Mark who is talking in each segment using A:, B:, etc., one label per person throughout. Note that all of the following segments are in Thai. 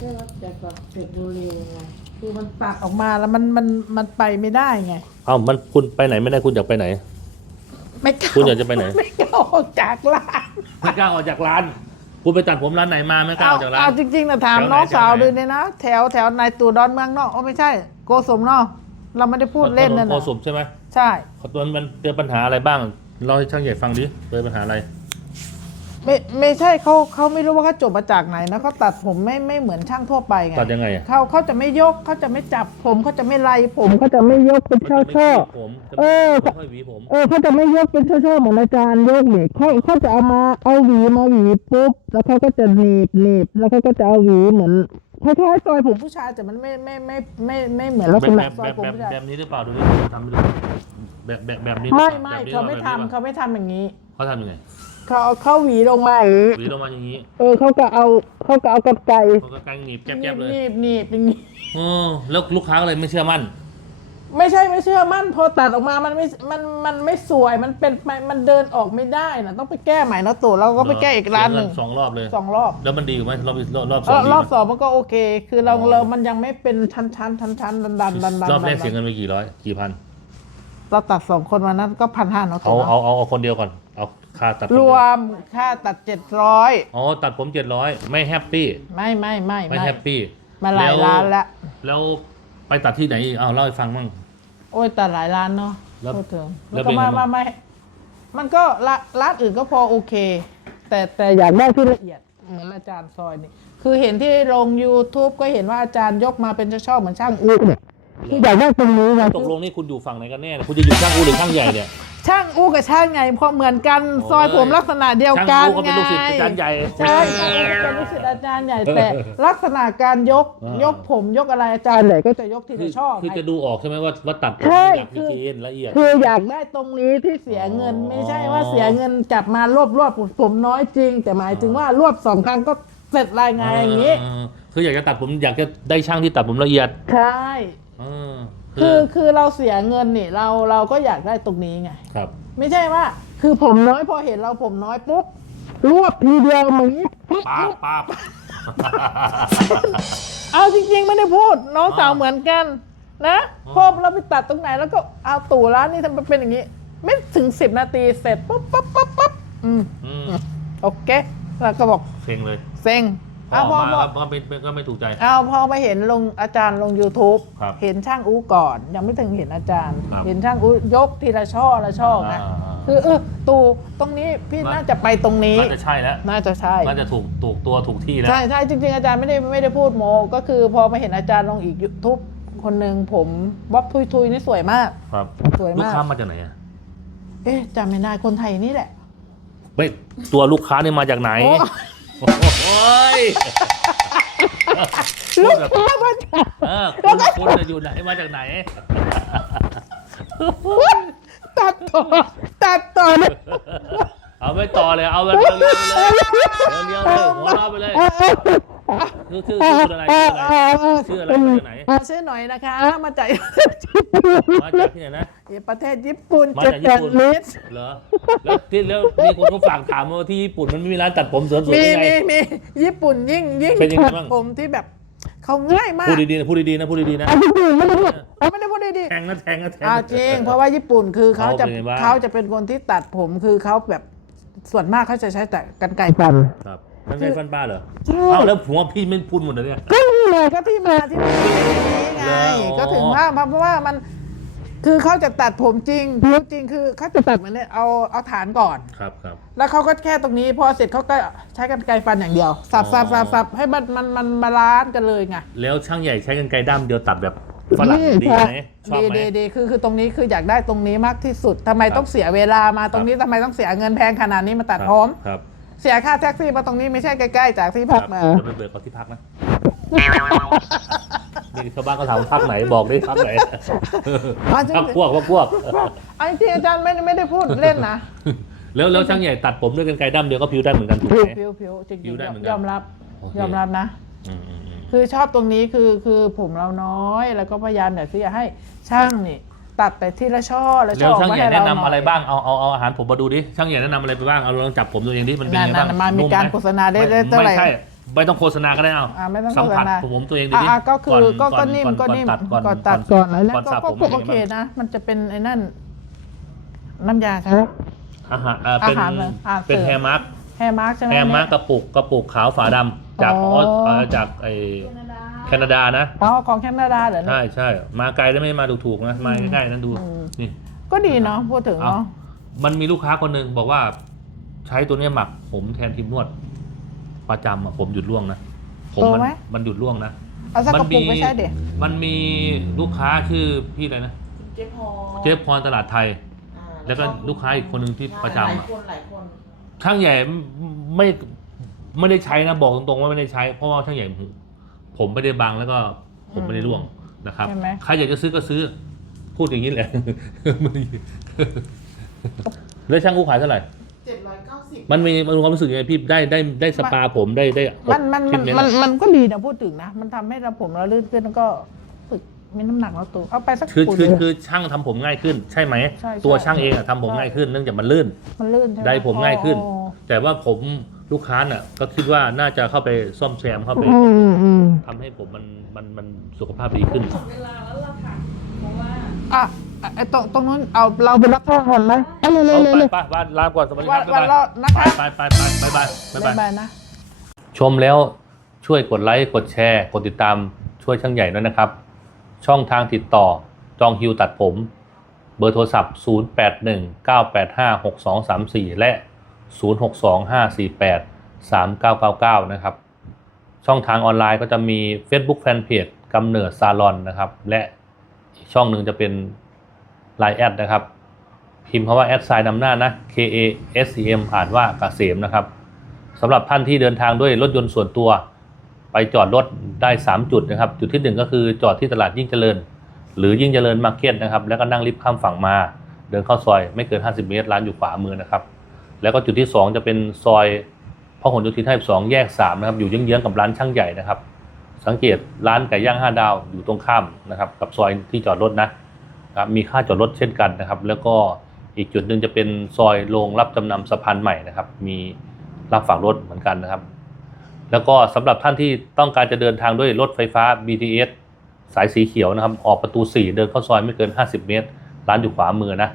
A: ใช่ว่าแต่แบบเสร็จเร็วๆไงคือมันตัดออกมาแล้วมันมันมันไปไม่ได้ไง
B: เอ้ามันคุณไปไหนไม่ได้คุณอยากไปไหน
A: ไม่กล้า
B: คุณอยากจะไปไหน
A: ไม่กล้าออกจากร้าน
B: ไม่กล้าออกจากร้าน คุณไปตัดผมร้านไหนมาไม่กล้าออกจากร้าน
A: เอาจริงๆนะถาม
B: แถวไหน
A: น้องสาว
B: แถวไหน
A: ดูเนี่ยนะแถวแถวในตู่ดอนเมืองนอกโอ้ไม่ใช่ โกสมนอกเราไม่ได้พูดเล่นนั่น
B: โค
A: นะ
B: สมใช่ไหม
A: ใช่
B: ตอนมันเจอปัญหาอะไรบ้างเล่าให้ช่างใหญ่ฟังดิเจอปัญหาอะไร
A: ไม่ไม่ใช่เขาเขาไม่รู้ว่าเขาจบมาจากไหนนะเขาตัดผมไม่ไม่เหมือนช่างทั่วไปไง
B: ตัดยังไงอะ
A: เขาเขาจะไม่ยกเขาจะไม่จับผมเขาจะไม่ไล่ผมเขาจะไม่ยกเป็นช่อ
B: มันจะ
A: ช่อ
B: ไม่หวีผมจะ
A: เอ
B: ไม่
A: อ
B: ค่อยหวีผม
A: เออเขาจะไม่ยกเป็นช่อๆเหมือนอาจารย์ยกนี่เขาเขาจะเอามาเอาหวีมาหวีปุ๊บแล้วเขาก็จะหนีบหนีบแล้วเขาก็จะเอาหวีเหมือนคล้ายๆซอยผมผู้ชายแต่มันไม่ไม่ไม่ไม่ไม่เหมือนลัก
B: แบ
A: ษ
B: บ
A: ณะ
B: แบบ
A: ซอ
B: แบ
A: ย
B: บ
A: ผม
B: แบบ
A: ผู้ชาย
B: แบบนี้หรือเปล่าดูดิทำดูแบบแบบแบบนี้
A: ไม่
B: แบบ
A: ไม่
B: นี้
A: เขาไม่
B: แบบ
A: ทำ
B: นี้
A: เขาไม่ทำอย่างนี้
B: เขาทำยังไง
A: เขาเอาเขาหวีลงมาอย่างนี้
B: หวีลงมาอย่างนี้
A: เออเขาก็เอาเขาก็เอากรรไกร
B: เขาก็กางหนีบแหก๊บๆเลย
A: นีบหนีบอย่างนี้
B: โอ้แล้วลูกค้าก็เลยไม่เชื่อมั่น
A: ไม่ใช่ไม่เชื่อมั่น พอตัดออกมามันไม่มันมันไม่สวยมันเป็นมันมันเดินออกไม่ได้นะต้องไปแก้ใหม่นะตู่เราก็ไปแก้อีกร้านหนึ่ง
B: เสียเสองรอบเลย
A: สองรอบ
B: แล้วมันดีอยู่ไหมรอบรอบรอบส
A: เอ
B: อง
A: อ
B: ดี
A: รอบ
B: ไหม
A: สองมันก็โอเค คือเรา
B: อ๋อ
A: เรามันยังไม่เป็นชั้นชั้นชั้นชั้นดันดันดันดัน
B: รอบแรก
A: ดัน
B: เสียเงินไปกี่ร้อยกี่พัน
A: เราตัดสองคนวันนั้นก็พันห้าเนาะ
B: เอา
A: ตู่
B: เอาเอาเอาคนเดียวก่อน เอาค่าตัดคน
A: ร
B: เดียว
A: มค่าตัดเจ็ดร้อย
B: อ๋อตัดผมเจ็ดร้อยไม่แฮปปี้
A: ไม่ไม่ไม่
B: ไม่แฮปปี้
A: มาหลายร้านแล้ว
B: แล้วไปตัดที่ไหนอีกเอาเล่าให้ฟังมั่ง
A: โอ้ยตัดหลายร้านเนาะ
B: แล้ว
A: พูดถึง
B: แล้
A: แล้วว
B: เป็
A: ก็
B: นไง
A: มา
B: บ้าง
A: มาไม่มันก็ละร้านอื่นก็พอโอเค แต่แต่อยากได้ที่ละเอียดเหมือนอาจารย์ซอยนี่คือเห็นที่ลง YouTube ก็เห็นว่าอาจารย์ยกมาเป็นชอบๆเหมือนช่างอูเนี่ยคืออยากได้ตรงนี้ไง
B: ตกลงนี่คุณอยู่ฝั่งไหนกันแน่เนี่ยคุณจะอยู่ช่างอูหรือช่างใหญ่เนี่ย
A: ช่างอู้กับช่างไงเพราะเหมือนกัน
B: โอ้ย
A: ซอยผมลักษณะเดียว
B: ช่าง
A: กัน
B: อูเขา
A: ไง
B: เป็นลูกศิษย์อาจารย์ใหญ่
A: ใช่เป็นลูกศิษย์อาจารย์ใหญ่แต่ลักษณะการยก
B: อ่าย
A: ยกผมยกอะไรอาจารย์ใหญ่ก็จะยกที
B: คือ
A: ละช่อ
B: คือ
A: ไง
B: จะดูออกใช่ไหมว่าว่าตัดผม
A: ใช่
B: อยาก
A: คือ
B: เจนละเอียด
A: คืออยากได้ตรงนี้ที่เสียเงิน
B: อ๋อ
A: ไม่ใช่ว่าเสียเงินจับมารวบรวบผมน้อยจริง แต่หมายถึงว่ารวบสองครั้งก็เสร็จรายงานอย่างนี้
B: เคืออยากจะตัดผมอยากจะได้ช่างที่ตัดผมละเอียด
A: ใช่
B: เออ
A: คือคือเราเสียเงินนี่เราเราก็อยากได้ตรงนี้ไง
B: ครับ
A: ไม่ใช่ว่า คือผมน้อยพอเห็นเราผมน้อยปุ๊บรวบทีเดียวมึงปุ๊บ
B: ป้าบป้าบ
A: เอาจริงๆไม่ได้พูด น้องสาว
B: อ่า
A: เหมือนกัน นะ
B: อ่า
A: พอเราไปตัดตรงไหน แล้วก็เอาตู่ร้านนี้ทำไมเป็นอย่างนี้ ไม่ถึงสิบนาทีเสร็จปุ๊บปุ๊บปุ๊บปุ๊บอืม
B: อืม
A: โอเค แล้วก็บอก
B: เซ็งเลย
A: เซ็ง
B: พอ
A: เอา
B: อ
A: พ
B: อ
A: อกพอ
B: มาก็ไม่ก็ไม่ถูกใจ
A: เอาพอมาเห็นลงอาจารย์ลง YouTube
B: ครับ
A: เห็นช่างอู้ก่อน ยังไม่ถึงเห็นอาจารย์
B: ครับ
A: เห็นช่างอู้ยกทีละช่อละช่อนะ
B: อ่าอ่า
A: คือเออตู่ตรงนี้พี่น่าจะไปตรงนี้
B: น่าจะใช่แล้ว
A: น่าจะใช่
B: น่าจะถูกถูกตัวถูกที่แล้ว
A: ใช่ใช่จริง ๆ อาจารย์ไม่ได้ไม่ได้พูดโม ก็คือพอมาเห็นอาจารย์ลงอีกยูทูบคนหนึ่งผมบ๊อบทุยทุยๆนี่สวยมาก
B: ครับ
A: สวย
B: ลูก
A: มาก
B: ค้ามาจากไหนอะ
A: เอ๊ะจำไม่ได้คนไทยนี่แหละ
B: ไม่ตัวลูกค้านี่มาจากไหน
A: โอ้
B: โอ้ย
A: ลูกค้ามาจาก
B: เออคุณคุณจะอยู่ไหนมาจากไหน
A: ตัดต่อตัดต่อเลย
B: เอาไม่ต่อเลย เอาแบบเรียวๆไปเลยเรียวๆเลยหัวเราะไปเลย คือคือคือคุณอะไรชื่ออะไรชื่ออะไรมาจากไหน
A: อ่าชื่อหน่อยนะคะ มาจาก
B: มาจากที่ไหนนะ
A: ประเทศญี่ปุ่น
B: มา
A: เจ็ด
B: จาก
A: แป
B: ญี่
A: ด
B: ปุ่น
A: ลิตร
B: เหรอแล้วที่แล้วมีคนเขาฝากถามว่าที่ญี่ปุ่นมันไม่มีร้านตัดผมเสริมสวย
A: มี
B: ยังไง
A: มีมีญี่ปุ่นยิ่งยิ่ง
B: เป็นยังไง
A: ตัด
B: บ้าง
A: ผมที่แบบเขาง่ายมาก
B: พูดดีๆนะพูดดีๆนะพูดดีๆนะ
A: อะญี่ปุ่นไม่ได้พูดอะไม่ได้พูดดีๆ
B: แทงนะแทงนะแทง
A: อ่าจริงเพราะว่าญี่ปุ่นคือเขาจะ
B: เขาเป็นไงบ้าง
A: เขาจะเป็นคนที่ตัดผมคือเขาแบบส่วนมากเขาจะใช้แต่กันไกรฟัน
B: ครับ มันเป็นฟันป้าเหรอ
A: ใช่
B: เอ้าแล้วผมว่าพี่ไม่พูดหมดเลยเนี่ย
A: ก็นี่เลยก็ที่มาที่มาที่นี้ไง
B: เหรออ๋อ
A: ก็ถึงว่าเพราะว่ามัน คือเขาจะตัดผมจริงผิวจริงคือเขาจะตัดเหมือนเนี่ยเอาเอาฐานก่อน
B: ครับครับ
A: แล้วเขาก็แค่ตรงนี้พอเสร็จเขาก็ใช้กันไกรฟันอย่างเดียวสับสับสับสับให้มันมันมันบาลานซ์กันเลยไง
B: แล้วช่างใหญ่ใช้กันไกรด้ามเดียวตัดแบบฝรั่งดีไหมชอบ
A: ดี
B: ไหม
A: ดีดีคือคือตรงนี้คืออยากได้ตรงนี้มากที่สุดทำไม
B: ครับ
A: ต้องเสียเวลามาตรงนี้ทำไมต้องเสียเงินแพงขนาดนี้มาตัด
B: ครับ
A: ผม
B: ครับ
A: เสียค่าแท็กซี่มาตรงนี้ไม่ใช่ใกล้ๆจากที่
B: ค
A: พั
B: รั
A: ก
B: บ
A: มา
B: จะไปเปิดเขาที่พักนะนี่ชาวบ้านเขาถามว่าพักไหนบอกได้พักไหน
A: อ๋อจริง
B: พักพวกพักพวก
A: ไอ้ที่อาจารย์ไม่ได้ไม่ได้พูดเล่นนะ
B: แล้วแล้วช่างใหญ่ตัดผมด้วยกันไกรด้ามเดียวก็ผิวได้เหมือนกันถูก
A: ผิว
B: ไหม
A: ผิวผิวจริง
B: ผิวได้เหมือนกัน
A: ๆยอมรับ
B: โอเค
A: ยอมรับนะ
B: อืมอืมอืม
A: คือชอบตรงนี้คือคือผมเราน้อยแล้วก็พยายามอยากที่จะให้ช่างนี่ ตัดแต่ที่ละช่อละช่
B: แล้
A: อ
B: ว
A: ออก
B: ช่าง
A: มา
B: ใหญ่
A: ให้
B: แนะ
A: เรา
B: นำ
A: หน่
B: อะไร
A: อย
B: บ้าง เอาเอาเอาอาหารผมมาดูดิ ช่างใหญ่แนะนำอะไรไปบ้าง เอาลองจับผมตัวเองดิ มันเป็น
A: นั่
B: ยั
A: น
B: งไง
A: นั่
B: บ้าง
A: นมามี
B: นุ่
A: การ
B: ไห
A: โฆษณาได้ได้เท่าไหร่
B: ไม่ใช่ ไม่ต้องโฆษณาก็ได้เอา
A: อ่าไม่ต้อง
B: สัมผัส
A: โฆษณา
B: ผมตัวเองดู
A: อ่า
B: ดิ
A: อ่าก็คือก็
B: ก่
A: ก็
B: อน
A: นิ่ม
B: ก่
A: ก็
B: อน
A: นิ่ม
B: ตัดก่อน
A: ก่อนตัดก่อนอะไรแล้ว
B: ก่อน
A: ก็
B: สระ
A: ก็
B: ผม
A: ก็
B: เป็น
A: โอ
B: ยังไง
A: เค
B: บ้าง
A: นะ มันจะเป็นไอ้นั่น น้ำยาครับ
B: อาหารอ่าเป็น
A: อาหารเลยอ่า
B: เป็น
A: เสริม
B: แฮร์มาร์ก
A: แฮร์มาร์กใช่ไหม
B: แฮร์มาร์กกระปุกกระปุกขาวฝาดำจาก
A: อ๋
B: อ
A: อ
B: อสเอ่อจากไอ แคนาดานะ
A: อ๋อของแคนาดาเหรอเนี่ย
B: ใช่ใช่มาไกลแล้วไม่มาดูถูกนะมาใกล้ๆนั้นดู
A: อืม
B: นี่
A: ก็ดีเนาะพูดถึง
B: เอา
A: เนาะ
B: มันมีลูกค้าคนหนึ่งบอกว่า ใช้ตัวเนี้ยหมักผมแทนทีมนวด ประจำอะผมหยุดร่วงนะผมมันมันหยุดร่วงนะ
A: เอาสักกระปุกไปใช้เดี๋ยว
B: มันมีลูกค้าชื่อพี่อะไรนะ
C: เจ๊พอ
B: เจฟพรตลาดไทย
C: อ่า
B: แล้วก็ลูกค้าอีกคนหนึ่งที่ประจำ
C: หลาย
B: อะ
C: คนหลายคน
B: ช่างใหญ่ไม่ไม่ได้ใช้นะบอกตรงๆว่าไม่ได้ใช้เพราะว่าช่างใหญ่ ผมไม่ได้บังแล้วก็ผมไม่ได้ร่วงนะครับ
A: ใช่ไหม
B: ใครอยากจะซื้อก็ซื้อ พูดอย่างนี้แหละ แล้วช่างกูขายเท่าไหร่
C: เจ็ดร้อยเก้าสิบ
B: มันมีมันมีความรู้สึกยังไงพี่ได้ได้ได้สปาผมได้ได้
A: มันมัน
B: ทรี
A: มัน
B: ทเต์
A: มัน
B: อะ
A: มันก็ดีนะพูดถึงนะ มันทำให้เราผมเราลื่นขึ้นแล้วก็ฝึกมีน้ำหนักเราตัวเอาไปสัก
B: คือ
A: ปุก
B: คือ
A: เดียว
B: คือช่างทำผมง่ายขึ้น ใช่ไหม
A: ใช่ใช่
B: ตัวช่างเองอะทำผม
A: ใช่
B: ง่ายขึ้นเนื่องจากมันลื่น
A: มันลื่นใช่ไหม
B: ได้ผมง่ายขึ้น
A: อ๋อ
B: แต่ว่าผม ลูกค้าน่ะก็คิดว่าน่าจะเข้าไปซ่อมแซมเข้าไป
A: อืมอืมอืม
B: ทำให้ผมมันมันมันสุขภาพดีขึ้น
C: เวลาแล้วล่ะค่ะ เพราะว่า
A: อะไอ้ตรงตรงนู้นเอาเราไปรับพ่อก่อนไหมเอาเลยเลย
B: เอา
A: เลย
B: ไป
A: เลย
B: ไปบ้านลาก่อนสวัสดีค
A: วั
B: รั
A: น
B: บ
A: วัน
B: บ๊าย
A: ร
B: บา
A: อยดนะคะ
B: ไปไปไปไปบ๊ายบายบ๊ายบาย
A: บ๊ายบายนะ
B: ชมแล้วช่วยกดไลค์ กดแชร์ กดติดตามช่วยช่างใหญ่ด้วยนะครับ ช่องทางติดต่อจองฮิวตัดผม เบอร์โทรศัพท์ 0819856234 และ 0625483999 นะครับ ช่องทางออนไลน์ก็จะมี Facebook Fanpage กำเนิดซาลอนนะครับ และอีกช่องหนึ่งจะเป็น Line แอดนะครับ พิมพ์คำว่าแอดไซน์นำหน้านะ K A S E M อ่านว่าเกษมนะครับสำหรับท่านที่เดินทางด้วยรถยนต์ส่วนตัว ไปจอดรถได้ 3 จุดนะครับ จุดที่ 1 ก็คือจอดที่ตลาดยิ่งเจริญ หรือยิ่งเจริญมาร์เก็ตนะครับ แล้วก็นั่งลิฟต์ข้ามฝั่งมา เดินเข้าซอยไม่เกิน 50 เมตรร้านอยู่ขวามือนะครับ แล้วก็จุดที่ 2 จะเป็นซอยพหลโยธิน52แยก3นะครับอยู่เยื้องๆกับร้านช่างใหญ่นะครับ สังเกตร้านไก่ย่าง5ดาวอยู่ตรงข้ามนะครับกับซอยที่จอดรถนะครับมีค่าจอดรถเช่นกันนะครับ แล้วก็อีกจุดหนึ่งจะเป็นซอยโรงรับจำนำสะพานใหม่นะครับ มีรับฝากรถเหมือนกันนะครับ แล้วก็สำหรับท่านที่ต้องการจะเดินทางด้วยรถไฟฟ้า BTS สายสีเขียวนะครับ ออกประตู 4 เดินเข้าซอยไม่เกิน 50 เมตร ร้านอยู่ขวามือนะ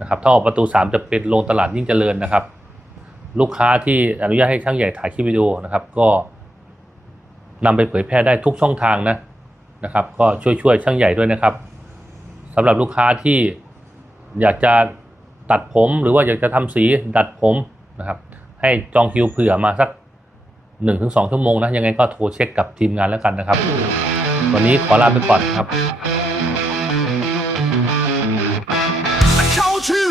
B: นะครับถ้าออกประตู 3 จะเป็นโรงตลาดยิ่งเจริญนะครับ ลูกค้าที่อนุญาตให้ช่างใหญ่ถ่ายคลิปวิดีโอนะครับ ก็นำไปเผยแพร่ได้ทุกช่องทางนะนะครับ ก็ช่วยช่วยช่างใหญ่ด้วยนะครับสำหรับลูกค้าที่อยากจะตัดผมหรือว่าอยากจะทำสีดัดผมนะครับ ให้จองคิวเผื่อมาสัก 1-2 ชั่วโมงนะยังไงก็โทรเช็คกับทีมงานแล้วกันนะครับ วันนี้ขอลาไปก่อนครับ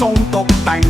D: ทรงตกแต่ง